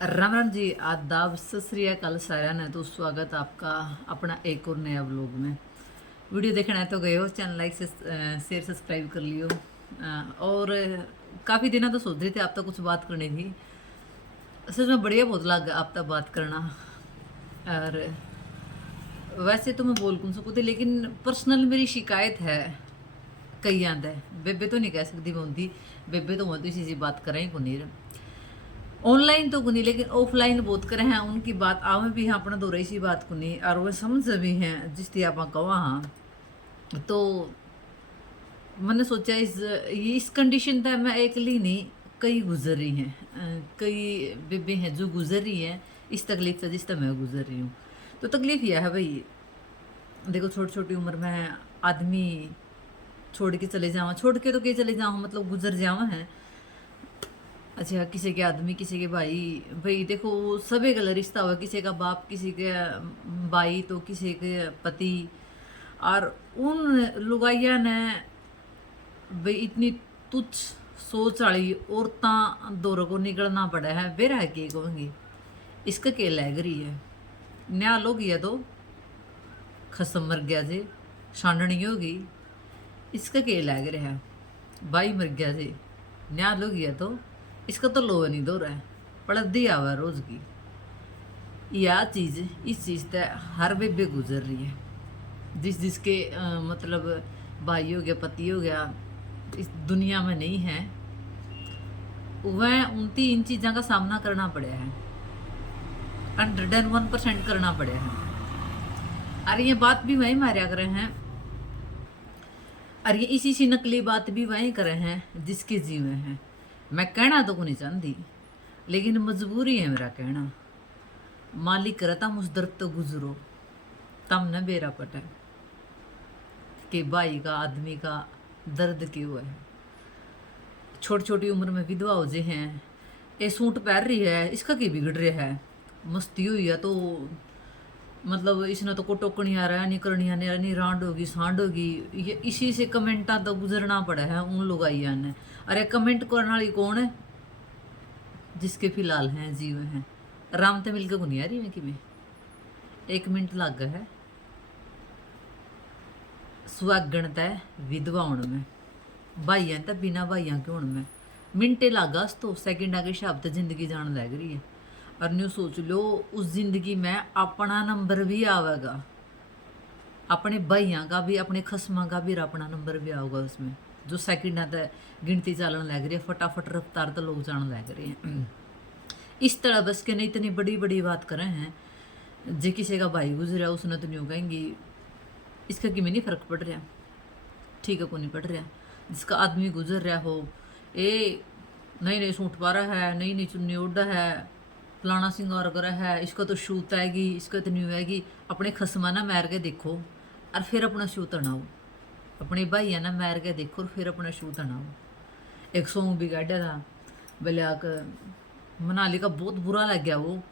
राम राम जी, आदाब, सत श्री अकाल साਰਿਆਂ ने। तो स्वागत आपका अपना एक और नया व्लॉग में। वीडियो देखना है तो गए हो, चैनल लाइक से शेयर सब्सक्राइब कर लियो। और काफ़ी दिनों तो सोच रही थी आप तक कुछ बात करनी थी। सच में बढ़िया बहुत लगा आप तक बात करना। और वैसे तो मैं बोल कौन सकूँ थी, लेकिन पर्सनल मेरी शिकायत है कई आंद है। बेबे तो नहीं कह सकती मैं उनकी, बेबे तो मैं तो इसी से बात करें को नहीं। ऑनलाइन तो कुनी, लेकिन ऑफलाइन बहुत करे हैं उनकी बात आवे भी हैं अपना दो रही सी बात कुनी, और वो समझ भी हैं जिसकी आप कहा। हाँ, तो मैंने सोचा इस कंडीशन था मैं अकेली नहीं, कई गुजर रही हैं। कई बेबे हैं जो गुजर रही हैं इस तकलीफ से जिस तरह मैं गुजर रही हूँ। तो तकलीफ यह है भाई, देखो छोटी छोटी उम्र में आदमी छोड़ के चले जावा, छोड़ के तो के चले जाओ मतलब गुजर जावा है। अच्छा, किसी के आदमी किसी के भाई, भाई देखो सभी का रिश्ता हुआ, किसी का बाप किसी के भाई तो किसी के पति। और उन लुगाइया ने भाई इतनी तुच्छ सोच वाली औरतां दौर को निकलना पड़ा है। बेरा के कहूँगी इसका के लग रही है, न्या लोग या तो खसम मर गया जे छांडनी होगी, इसका के लग रहा है। भाई मर गया जे न्या लोग या तो इसका तो लो नहीं दो रहा है, पड़दी आवा रोज की। यह चीज़ इस चीज़ तक हर बेबे गुजर रही है, जिसके मतलब भाई हो गया पति हो गया इस दुनिया में नहीं है, वह उनती इन चीज़ों का सामना करना पड़ा है। 101% करना पड़ा है। और ये बात भी वही मारिया करे हैं, और ये इसी सी नकली बात भी वही करे हैं जिसके जीवे हैं। मैं कहना तो को नहीं चाहती, लेकिन मजबूरी है मेरा कहना। मालिक करता मुझ दर्द तो गुजरो तम न बेरा पटे कि भाई का आदमी का दर्द क्यों है। छोटी छोटी उम्र में विधवा हो जे हैं, ये सूट पहन रही है इसका क्या बिगड़ रहा है। मस्ती हुई है तो मतलब इसने तो को टोकनी आ रहा है, नहीं करनी आ नहीं, रांड होगी सांड होगी। ये इसी से कमेंटा तो गुजरना पड़ा है उन लोग आइया ने। अरे कमेंट करने वाली कौन है, जिसके फिलहाल हैं जीव हैं। राम ते मिलकर गुनिया रही मैं कि मैं 1 मिनट लग गया है सुहागण तय विधवा होने में, भाइया तो बिना भाइया के होने में मिनटे लागा तो सेकंड आगे शब्द जिंदगी जान लग रही है। और न्यू सोच लो उस जिंदगी में अपना नंबर भी आवेगा, अपने भाइयों का भी अपने खसमा का भी अपना नंबर भी आएगा उसमें। जो सेकंड तक गिनती चलन लग रही है, फटाफट रफ्तार तो लोग जान लग रहे हैं। इस तरह बस के नहीं इतनी बड़ी बड़ी बात करें हैं। जे किसी का भाई गुजरा उसने तो नहीं कहेंगी इसका कि में नहीं फर्क पड़ रहा, ठीक है को नहीं पड़ रहा। जिसका आदमी गुजर रहा हो, ए नई नई सूट पा रहा है, नई नई चुन्नी उड़ा है, फलाना सिंगार करा है, इसका तो शूत आएगी, इसका तो नहीं आएगी। अपने खसमा ना मार के देखो और फिर अपना शू तनाओ, अपने भाइया ना मार के देखो और फिर अपना शू तनाओ। एक सॉन्ग भी गाड़ा था बलियाक मनाली का, बहुत बुरा लग गया वो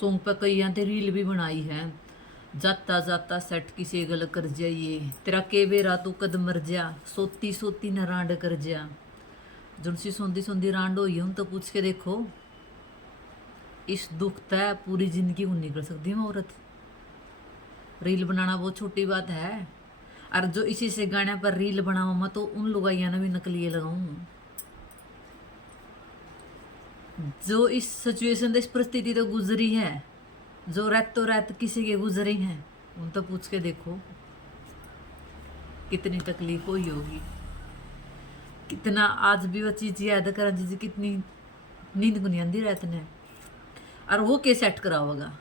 सॉन्ग पर। कई यहाँ रील भी बनाई है, जाता जाता सेट किसी गल कर जाइए, तेरा के बेरा तू कद मर जा, सोती सोती न रांड कर जा। जुनसी सोंदी सोंदी रांड हुई हम तो पूछ के देखो, इस दुख तय पूरी जिंदगी को नहीं कर सकती मैं औरत। रील बनाना बहुत छोटी बात है, और जो इसी से गाने पर रील बनावा मैं तो उन लुगाइया ने भी नकलिए लगाऊं जो इस सिचुएशन इस परिस्थिति तो गुजरी है, जो रात किसी के गुजरे हैं उन तो पूछ के देखो कितनी तकलीफ हुई होगी, कितना आज भी वो चीज याद करा जी कितनी नींद को नहीं आंदी रात ने। और वो के सेट कराओगा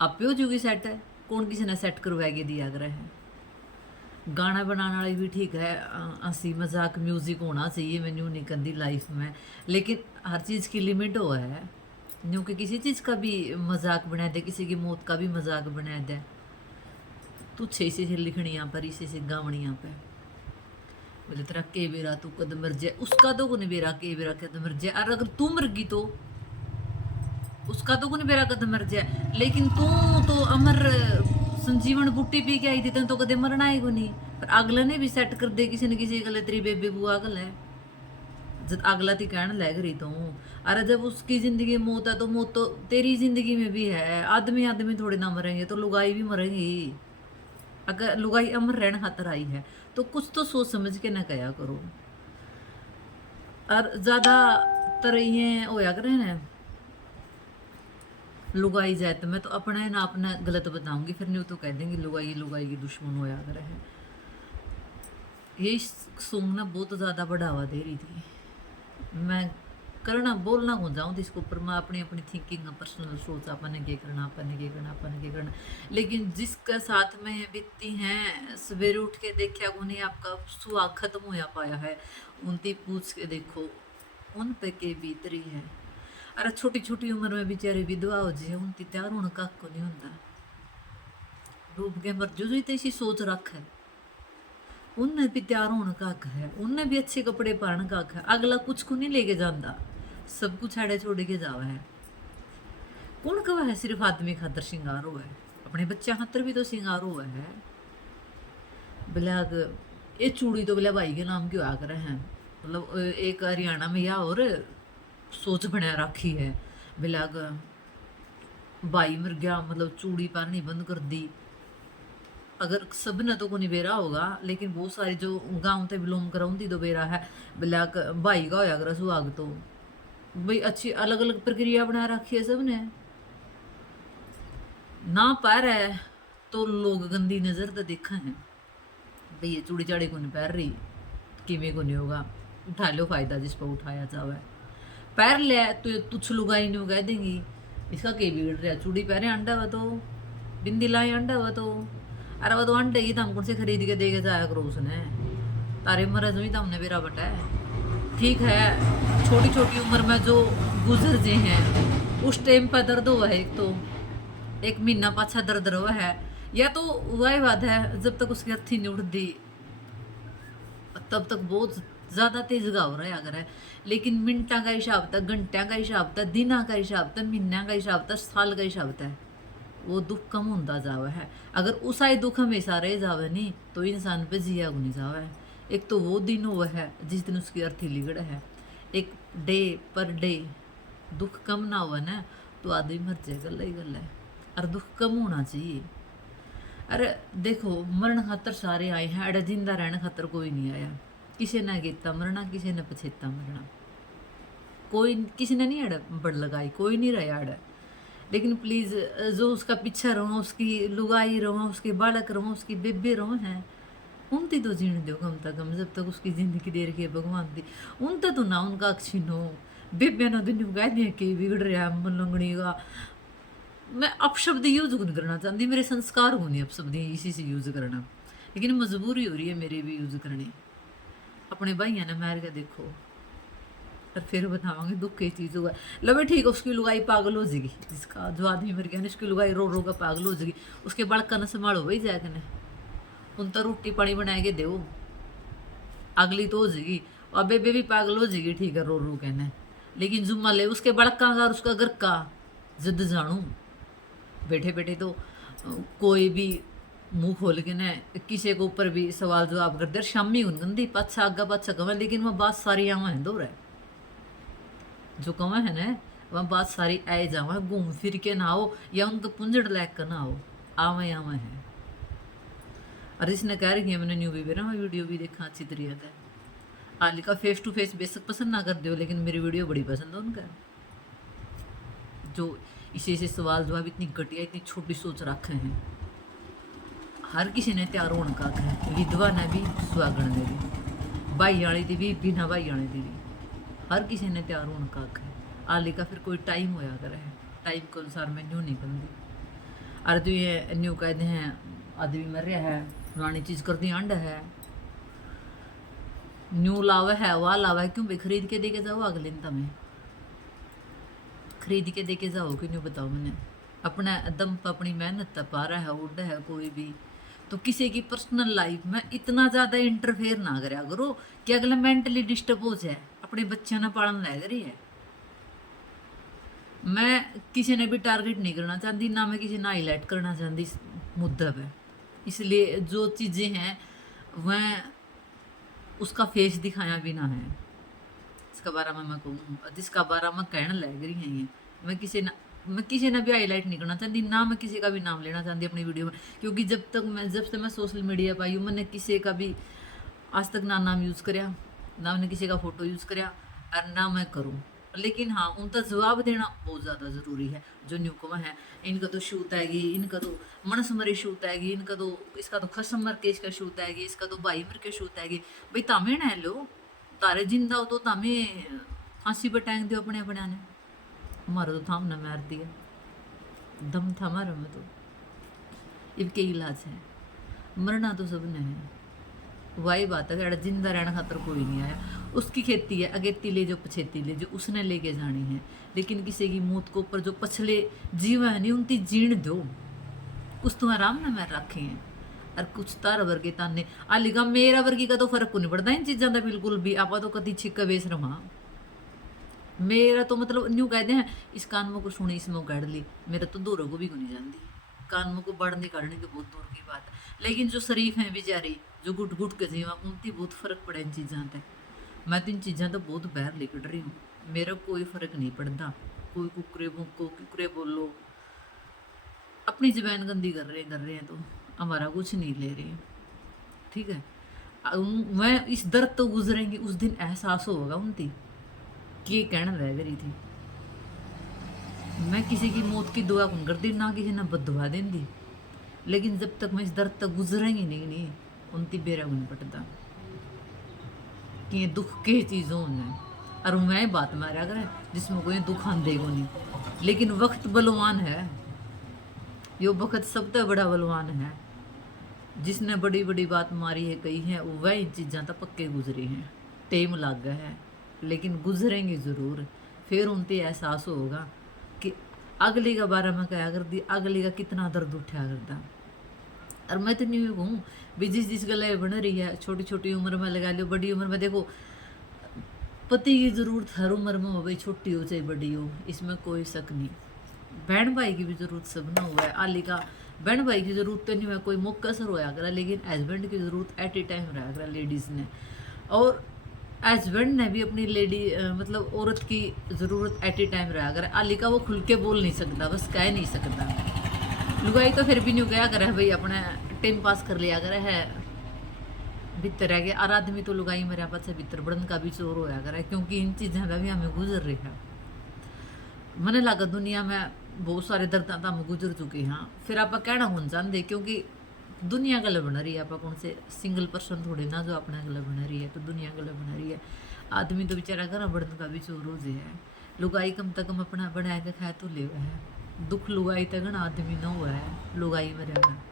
आप हो जूगी सेट है, कौन किसी ने सेट करवाएगी दिया कर है। गाना बनाने वाली भी ठीक है, हंसी मजाक म्यूजिक होना चाहिए, मैंने नहीं करती लाइफ में, लेकिन हर चीज़ की लिमिट हो है। क्योंकि किसी चीज़ का भी मजाक बना दे, किसी की मौत का भी मजाक बना दे, तू छे से लिखनी यहाँ पर, इसे से गावनी यहाँ पे। बोले तेरा के बेरा तू कद मर जाए, उसका तो कुछ बेरा के बेरा कद मर जाए। और अगर तू मर गई तो उसका तो कुछ बेरा कद मर जाए, लेकिन तू तो अमर संजीवन बूटी पी के आई थी, तेन तो कदे मरना है को नहीं। पर अगले ने भी सेट कर दे किसी न किसी गल, तेरी बेबे बुआ गल है जब अगला ती कहने लग रही तो अरे जब उसकी जिंदगी में मौत है तो मौत तो तेरी जिंदगी में भी है। आदमी आदमी थोड़ी ना मरेंगे, तो लुगाई भी मरेंगी। अगर लुगाई अमर रहने खातर आई है तो कुछ तो सोच समझ के ना कया करो। और ज्यादातर ये होया करे ना लुगाई जाए तो मैं तो अपना ना अपना गलत बताऊंगी, फिर नहीं तो कह देंगे लुगाई की दुश्मन होया करे है। ये सॉन्ग ना बहुत ज़्यादा बढ़ावा दे रही थी। मैं करना बोलना हो जाऊँ तो इसके ऊपर मैं अपनी अपनी थिंकिंग पर्सनल सोच अपन के करना अपन के करना अपन के करना, लेकिन जिसका साथ में बीतती हैं सवेरे उठ के देखा उन्हें आपका सुहाग खत्म होया पाया है, उनती पूछ के देखो उन पे के बीत रही है। अरे छोटी छोटी उम्र में बेचारे विधवा हो जाए उनती तैयार होने का को नहीं होता, डूब के मर जो तो ऐसी सोच रख है। उनने भी तैयार होने का हक है, उनने भी अच्छे कपड़े पहनने का हक है। अगला कुछ को नहीं लेके जाता, सब कुछ छाड़े छोड़ के जावा है। कौन कवा है सिर्फ आदमी खातर श्रृंगार हुआ है, अपने बच्चा खातर भी तो श्रृंगार हुआ है। बिलाग ये चूड़ी तो बिला भाई के नाम क्यों आ कर हैं, मतलब एक हरियाणा में या और सोच बना रखी है। बिलाग भाई मर गया मतलब चूड़ी पहननी बंद कर दी। अगर सब ने तो को नहीं बेरा होगा, लेकिन बहुत सारी जो गाँव से बिलोंग कराऊंगी तो बेरा है। बिलाक भाई का होया करा सुहाग तो भाई अच्छी अलग अलग प्रक्रिया बना रखी है सब ने। ना पैर है तो लोग गंदी नजर तो देखा है भाई ये चूड़ी चाड़ी को नहीं पैर रही किमें को नहीं होगा, उठा लो फायदा जिस पर उठाया जावे। पैर ले तो तुछ लुगाई नहीं कह देंगी इसका के बिगड़ रहा, चूड़ी पहने अंडा हुआ तो बिंदी लाए अंडा हुआ तो। अरे वो तो अंडे ही तो से खरीद के दे के जाया करो उसने, तारे मरज में तो हमने बेरा बटा है। ठीक है छोटी छोटी उम्र में जो गुजर जे हैं उस टाइम पर दर्द हुआ है, एक तो एक महीना पाछा दर्द हुआ है, या तो वही बात है जब तक उसकी अर्थी नहीं उठती तब तक बहुत ज़्यादा तेज गाव रहा है अगर है। लेकिन मिनटा का हिसाब था, घंटा का हिसाब था, दिना का हिसाब था, महीना का हिसाब था, साल का हिसाब था, वो दुख कम होता जावा है। अगर उसा ही दुख हमेशा रह जावे नहीं तो इंसान पे जिया नहीं जावा है। एक तो वो दिन हुआ है जिस दिन उसकी अर्थी लिगड़ है, एक डे पर डे दुख कम ना हुआ ना तो आदमी मर जाए गल ही गल है। और दुख कम होना चाहिए। अरे देखो मरण खातर सारे आए हैं, अरे जिंदा रहने खातर कोई नहीं आया। किसी ने गीता मरना, किसी ने पछेता मरना, कोई किसी ने नहीं अड़ बड़ लगाई, कोई नहीं रहा अड़। लेकिन प्लीज़ जो उसका पीछा रहो, उसकी लुगाई रहो, उसके बालक रहो, उसकी बेबे रहो हैं उनती तो जीने दो कम तक कम, जब तक उसकी जिंदगी दे रखी है भगवान दी उनता तो ना उनका अक्षिन हो। बेबे ना दुनिया कह दिया कि बिगड़ रहा है मलंगड़ी का। मैं अपशब्द यूज नहीं करना चाहती, मेरे संस्कार हो नहीं अपशब्द इसी से यूज करना, लेकिन मजबूरी हो रही है मेरी भी यूज करनी। अपने भाइयों ने मार के देखो और फिर बतावांगे दुख की चीज़ हुआ। लवे ठीक है उसकी लुगाई पागल हो जाएगी, जिसका जो आदमी मर गया ना उसकी लुगाई रो रो का पागल हो जाएगी, उसके बड़का न संभालो भाई जाके ने उन तो रोटी पानी बना के दो अगली तो हो जाएगी, और बेबे भी पागल हो जाएगी ठीक है रो रो कहने। लेकिन जुम्मा ले उसके बड़का का और उसका घर का जिद जानू बैठे बैठे तो कोई भी मुंह खोल के ना किसी के ऊपर भी सवाल जवाब कर दे शामी उन गंदी पाछा आगा पाछा कमा, लेकिन वह बात सारी आवा है दो जो कमा है ना वह बात सारी आए जावा घूम फिर के ना हो या उनका पुंजड़ लैक कर ना हो आवा आवा है। और इसने कह रही है मैंने न्यू भी वीडियो भी देखा अच्छी तरीके से। आली का फेस टू फेस बेशक पसंद ना कर दो, लेकिन मेरी वीडियो बड़ी पसंद है उनका, जो इसे सवाल जवाब इतनी घटिया इतनी छोटी सोच रखे हैं। हर किसी ने तैयार होने का है, विधवा ने भी सुहागण ने भी, भाई वाली थी भी बिना भाई वाली थी भी, हर किसी ने तैयार होने का है। आली का फिर कोई टाइम होया करे है, टाइम के अनुसार मैं न्यू नहीं करती। अरे तो ये न्यू कहते हैं आदमी मर रहा है पुरानी चीज़ कर दी अंड है, न्यू लावा है वह लावा है क्यों भाई खरीद के दे के जाओ अगले दिन तुम्हें खरीद के दे के जाओ क्यों नहीं बताओ मैंने। अपना दम पर अपनी मेहनत पा रहा है उड़ है कोई भी, तो किसी की पर्सनल लाइफ में इतना ज़्यादा इंटरफेयर ना करा करो कि अगला मेंटली डिस्टर्ब हो जाए, अपने बच्चों ने पालन लग रही है। मैं किसी ने भी टारगेट नहीं करना चाहती, ना मैं किसी ने हाईलाइट करना चाहती इस मुद्दे पे, इसलिए जो चीज़ें हैं वह उसका फेस दिखाया भी ना है, जिसका बारे में मैं कहूँ, जिसका बारे में कहने लग रही हैं ये, मैं किसी ने भी हाईलाइट नहीं करना चाहती, ना मैं किसी का भी नाम लेना चाहती अपनी वीडियो में, क्योंकि जब से मैं सोशल मीडिया पाई हूँ, मैंने किसी का भी आज तक ना नाम यूज़ कराया, ना मैंने किसी का फोटो यूज़ कराया, और ना मैं करूँ। लेकिन हाँ, उनका जवाब देना बहुत ज़्यादा ज़रूरी है। जो न्यूकमर है, इनका तो शूट आएगी, इनका तो मनसमरी शूट आएगी, इनका तो इसका तो खसम मर के इसका शूट आएगी, इसका तो भाई मर के शूट आएगी। भाई तामे ना लो, तारे जिंदा हो तो तामे फांसी पर टांग दो अपने अपने ने। हमारा तो थाम ना मार दिया, दम था हमारा में, तो इनके इलाज है, मरना तो सबने है। वही बात है कि जिंदा रहना खातर कोई नहीं आया। उसकी खेती है, अगेती ले जो पछेती ले जो, उसने लेके जानी है। लेकिन किसी की मौत को ऊपर जो पछले जीव है नहीं, उनकी जीण दो, कुछ तो आराम ना मैं रखे हैं। और कुछ तार वर्गे ताने आलिगा मेरा वर्गी का तो फर्क को नहीं पड़ता इन चीज़ों का बिल्कुल भी। आपा तो कति छिक्का बेच रहा, मेरा तो मतलब न्यू कहते हैं, इस कान में को सुनी इसमें काट ली, मेरा तो दूरों को भी को नहीं जानती, कान में को बढ़ने काटने की बहुत दूर की बात है। लेकिन जो शरीफ हैं बेचारी, जो गुट गुट के जीवा, उनकी बहुत फर्क पड़ा इन चीज़ों से। मैं तो इन चीज़ों तो बहुत बाहर लिकट रही हूँ, मेरा कोई फर्क नहीं पड़ता। कोई कुकरे भूको कुकरे बोलो, अपनी जबान गंदी कर रहे हैं तो हमारा कुछ नहीं ले रहे हैं, ठीक है। मैं इस दर्द तो गुजरेंगी, उस दिन एहसास होगा उनकी कि ये कहना रह गई थी। मैं किसी की मौत की दुआ कौन करती, ना किसी ने बददुआ देंदी, लेकिन जब तक मैं इस दर्द तक गुजरेंगी नहीं उनकी बेरा को नहीं पटता कि ये दुख के चीज़ों ने। और मैं बात मारा करें जिसमें कोई दुख आंदे को नहीं, लेकिन वक्त बलवान है, यो वक्त सबसे बड़ा बलवान है। जिसने बड़ी बड़ी बात मारी है कही है, वह इन चीज़ां तक पक्के गुजरे हैं। टाइम लग गया है, लेकिन गुजरेंगे ज़रूर। फिर उनसे एहसास होगा कि अगली का बारे में क्या कर दी, अगली का कितना दर्द उठा करता। और मैं तो नहीं कहूँ भी जिस गले बन रही है, छोटी छोटी उम्र में लगा लो, बड़ी उम्र में देखो, पति की ज़रूरत हर उम्र में हो, भाई छोटी हो चाहे बड़ी हो, इसमें कोई शक नहीं। बहन भाई की भी ज़रूरत सब ना हुआ है। आली का बहन भाई की ज़रूरत तो नहीं हुआ, कोई मौका असर होया करा, लेकिन हस्बैंड की ज़रूरत एट ए टाइम रहा करा लेडीज़ ने। और हस्बैंड ने भी अपनी मतलब औरत की ज़रूरत एट ए टाइम रहा करा। आली का वो खुल के बोल नहीं सकता, बस कह नहीं सकता। लुगाई तो फिर भी नहीं गया करे भाई, अपना टाइम पास कर लिया करे है, भीतर रह गया। और आदमी तो लुगाई मेरे पास भीतर बढ़न का भी चोर होया करे, क्योंकि इन चीज़ों का भी हमें गुजर रही है। मैंने लगा दुनिया में बहुत सारे दर्द तो हम गुजर चुके हैं, फिर आप कहना हो चाहते, क्योंकि दुनिया गले बना रही है। आप कौन से सिंगल पर्सन थोड़े ना जो अपना गले बना रही है, तो दुनिया गले बना रही है। आदमी तो बेचारा घर बढ़न का भी चोर हो जाए है। लुगाई कम तक कम अपना बना के खाए तो ले है, दुख लुगाई तक ना आदमी ना हुआ है। लुगाई में रहना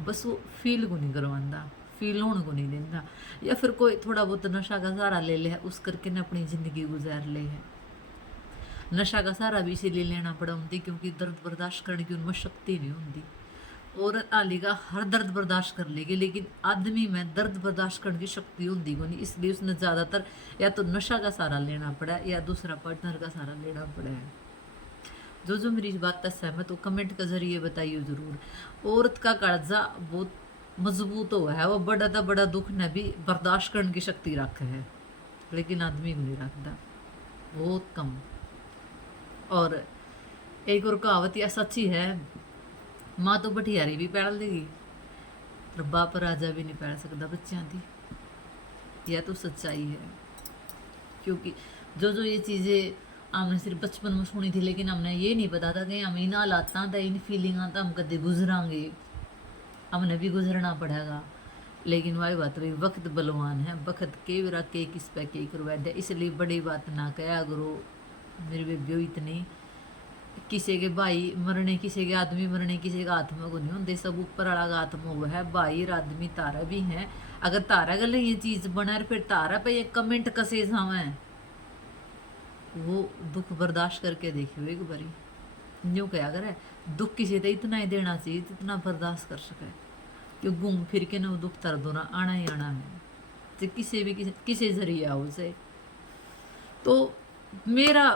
बस वो फील को नहीं करवाता, फील होने को नहीं देता, या फिर कोई थोड़ा बहुत नशा का सहारा ले ले है, उस करके ना अपनी ज़िंदगी गुजार ले है। नशा का सहारा भी इसीलिए लेना पड़ा होती, क्योंकि दर्द बर्दाश्त करने की उनमें शक्ति नहीं होती। औरत आलिगा हर दर्द बर्दाश्त कर लेगी, लेकिन आदमी में दर्द बर्दाश्त करने की शक्ति होती को नहीं, इसलिए उसने ज़्यादातर या तो नशा का सहारा लेना पड़ा या दूसरा पार्टनर का सहारा लेना पड़ा है। जो मेरी इस बात तक सहमत हो, कमेंट के जरिए बताइए ज़रूर। औरत का काजा बहुत मजबूत हुआ है, वो बड़ा दुख ने भी बर्दाश्त करने की शक्ति रखा है, लेकिन आदमी को नहीं रखता, बहुत कम। और एक और कहावत यह सच्ची है, माँ तो भटियारी भी पैड़ देगी, पर बाप राजा भी नहीं पैड़ सकता बच्चियां थी। यह तो सच्चाई है, क्योंकि जो ये चीज़ें हमने सिर्फ बचपन में सुनी थी, लेकिन हमने ये नहीं पता था कि हम इन हालात इन फीलिंग तो हम कदे गुजरांगे, हमने भी गुजरना पड़ेगा। लेकिन वही बात भाई, वक्त बलवान है, वक्त के विरा के किस पे के करवा दे, इसलिए बड़ी बात ना कया करो मेरे बेबियो। इतनी किसी के भाई मरने, किसी के आदमी मरने, किसी का आत्मा को नहीं होते, सब ऊपर वाला का आत्मा हुआ है। भाई और आदमी तारा भी है, अगर तारा गल ये चीज़ बना फिर तारा पे ये कमेंट कसे सावे, वो दुख बर्दाश्त करके देखियो एक बारी। यूँ क्या करे, दुख किसी तो इतना ही देना चाहिए जितना बर्दाश्त कर सके, कि घूम फिर के ना वो दुख दर्द होना आना ही आना है, तो किसी भी किसी जरिए हो उसे। तो मेरा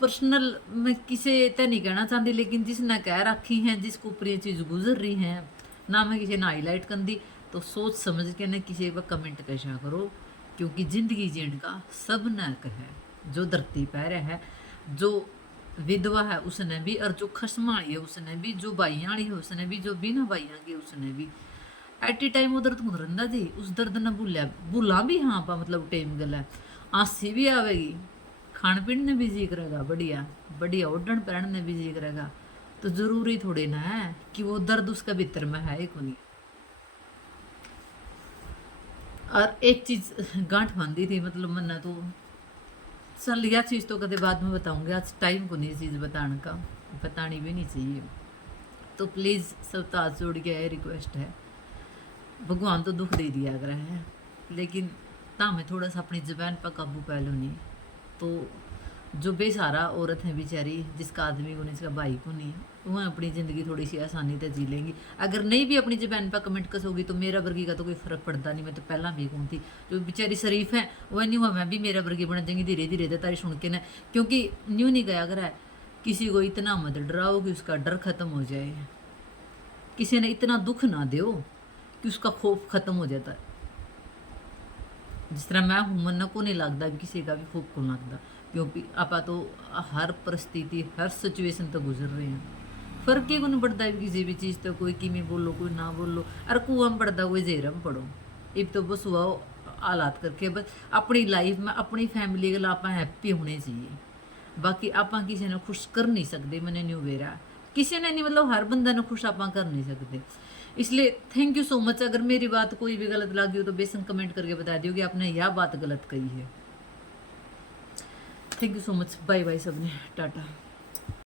पर्सनल मैं किसे तो नहीं कहना चाहती, लेकिन जिसने कह रखी हैं, जिसको ऊपर ये चीज़ गुजर रही हैं ना, मैं किसी ने हाईलाइट कर दी, तो सोच समझ के ना किसी पर कमेंट कैसा करो, क्योंकि जिंदगी जीण का सब नक है। जो धरती पर है, जो विधवा है उसने भी, और जो खसमाली है उसने भी, जो बाइयां वाली है उसने भी, जो बिना बाइयां की उसने भी। एट ए टाइम वो दर्द को रंदा जी, उस दर्द ने भूला भी। हाँ पा मतलब टाइम गल है, आंसी भी आवेगी, खान पीन ने भी जी करेगा, बढ़िया बढ़िया ओढ़न पहन ने भी जी करेगा। तो जरूरी थोड़ी ना है कि वो दर्द उसका भीतर में है ही को नहीं। और एक चीज गांठ बांधी थी, मतलब मन्ना तो चल यह चीज़ तो कदे बाद में बताऊंगी, आज टाइम को नहीं चीज़ बताने का, बतानी भी नहीं चाहिए। तो प्लीज़ सब तो हाथ जोड़ के यह रिक्वेस्ट है, भगवान तो दुख दे दिया कर है, लेकिन हमें थोड़ा सा अपनी जबान पर काबू पा लो नहीं। तो जो बेसहारा औरत है बेचारी, जिसका आदमी को नहीं, जिसका भाई को नहीं, वह अपनी ज़िंदगी थोड़ी सी आसानी से जी लेंगी। अगर नहीं भी अपनी जबान पर कमेंट कस होगी तो मेरा वर्गी का तो कोई फ़र्क पड़ता नहीं। मैं तो पहला भी कौन थी, जो बेचारी शरीफ है वह नहीं हुआ, मैं भी मेरा वर्गी बन जाएंगी धीरे धीरे से तारी सुन के ना। क्योंकि न्यू नहीं गया अगर है, किसी को इतना मत डराओ कि उसका डर खत्म हो जाए, किसी ने इतना दुख ना दो कि उसका खौफ खत्म हो जाता है। जिस तरह मैं हूँ, मन को नहीं लगता भी किसी का भी खौफ को लगता, क्योंकि आप तो हर परिस्थिति हर सिचुएशन तो गुजर रहे हैं। फर्क ही को नहीं पड़ता है किसी भी चीज़ तो, कोई किमें बोलो कोई ना बोलो, अरे कुआ में पड़ता कोई जेरम पढ़ो। अब तो बस हुआ हालात करके बस अपनी लाइफ में अपनी फैमिली के लिए आप हैप्पी होने चाहिए। बाकी आप किसी ने खुश कर नहीं सकते, मैंने न्यू वेरा किसी ने नहीं, मतलब हर बंदा ने खुश आप कर नहीं सकते। इसलिए थैंक यू सो मच। अगर मेरी बात कोई भी गलत लगी हो तो बेशक कमेंट करके बता दियो कि आपने यह बात गलत कही है। Thank you so much, bye bye सबने, टाटा।